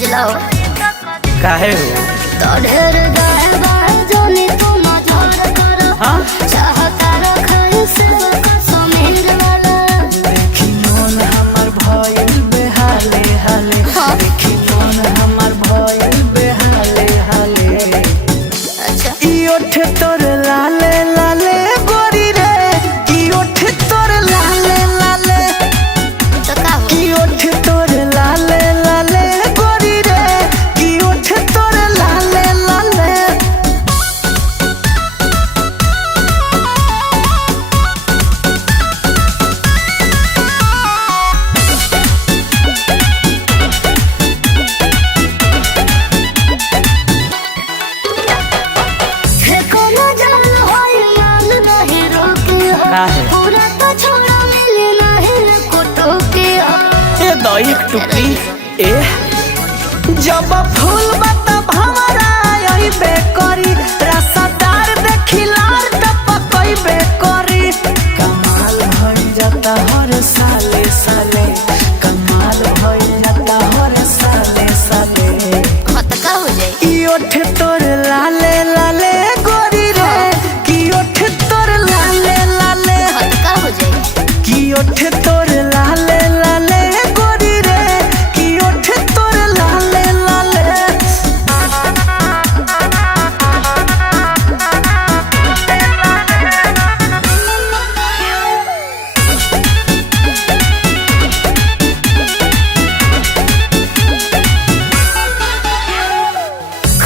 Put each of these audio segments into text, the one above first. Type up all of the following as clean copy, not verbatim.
बुझलो काहे हो तो ढेर गायबा जोनी तुम जोर करो हाँ चाहता रखै से कश्मीर वाला देखी मन हमर भइल बेहाले हाले हाँ। देखी मन हमर भइल बेहाले हाले अच्छा ई ओठ तोर लाले लाले गोरी रे ई ओठ तोर लाले लाले तो का हो ई ओठ तोर लाले लाले गोरी रे ई ओठ तोर लाले लाले हे कोनो जान होई मान नहीं रोके हो काहे? पूरा तो छोड़ा मिले नहीं कोटो के हो ए दईक टुकी ए जब फूल बता भंवरा आइबे करी रसदार देखिलार टपकइबे करी कमाल भई जाता हर साले साले कमाल भई जाता हर साले साले हाँ तो का हो जाए ई ओठ तोर लाले लाले गोरी रे की ओठ तोर लाले लाले हाँ तो का हो जाए की ओठ तोर लाले लाले गोरी रे की ओठ तोर लाले लाले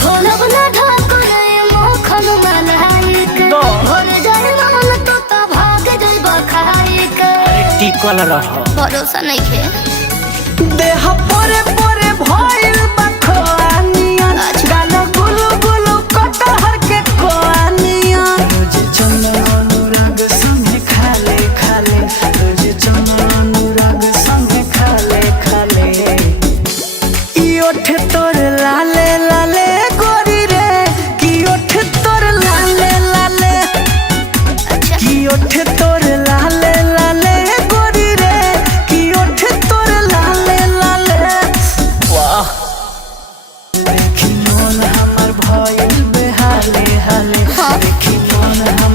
खोलब ना ढाकुर मोखन मलाई के दो। भर जाए मन तो भाग जाइब खाई के टिकल रह भरोसा नहीं खे देह पोरे पोरे भइल बखवानिया गाल गुलु गुलु कटहर के कोआनिया रोज चंदन अनुराग संगे खाले खाले रोज चंदन अनुराग संगे खाले खाले ई ओठ तोर लाले लाले गोरी रे की ओठ तोर लाले लाले अच्छा की ओठ तोर लाले लाले गोरी रे की ओठ तोर लाले लाले वाह देखी मन हमर भइल बेहाले हाले हाँ। देखी मन हम